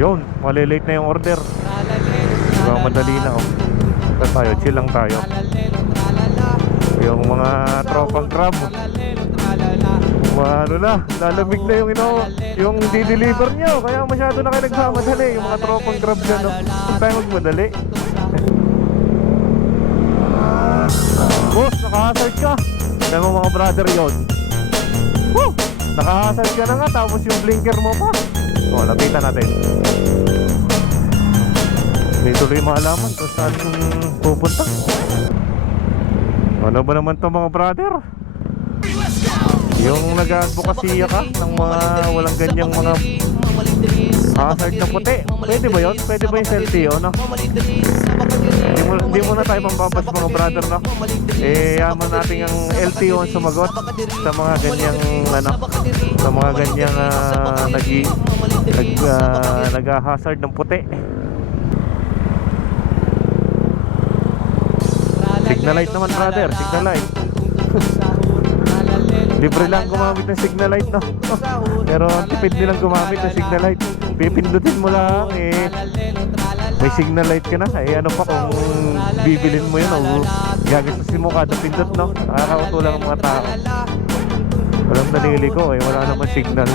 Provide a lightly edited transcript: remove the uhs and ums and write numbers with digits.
Yun, malilate na yung order. Diba, madali na oh. Basta tayo, chill lang tayo. Yung mga tropang Grab, ano na, lalamig na yung di-deliver nyo. Kaya masyado na kayo nagmamadali. Yung mga tropang Grab dyan, no? Huwag tayo magmadali. Boss, nakahasard ka. Alam mo mga brother yun. Woo! Nakahasard ka na nga, tapos yung blinker mo pa. O, lapitan natin. Hindi tuloy maalaman kung saan pupunta. Ano ba naman to mga brother? Yung nag-advokasya ka ng mga walang ganyang mga hazard na puti. Pwede ba yun? Pwede ba yung LTO, no? Hindi mo na tayo pambabas mga brother, no? Yaman natin ang LTO ang sumagot sa mga ganyang sa mga ganyang nag-hazard ng puti. Signal light naman brother, signal light. Libre lang gumamit ng signal light, no? Pero tipid nilang gumamit ng signal light. Pipindutin mo lang may signal light ka na. Ano pa kung bibilin mo yun o gagastusin mo kada pindot, no? Nakakauto lang ang mga tao. Walang nalili ko wala naman signal.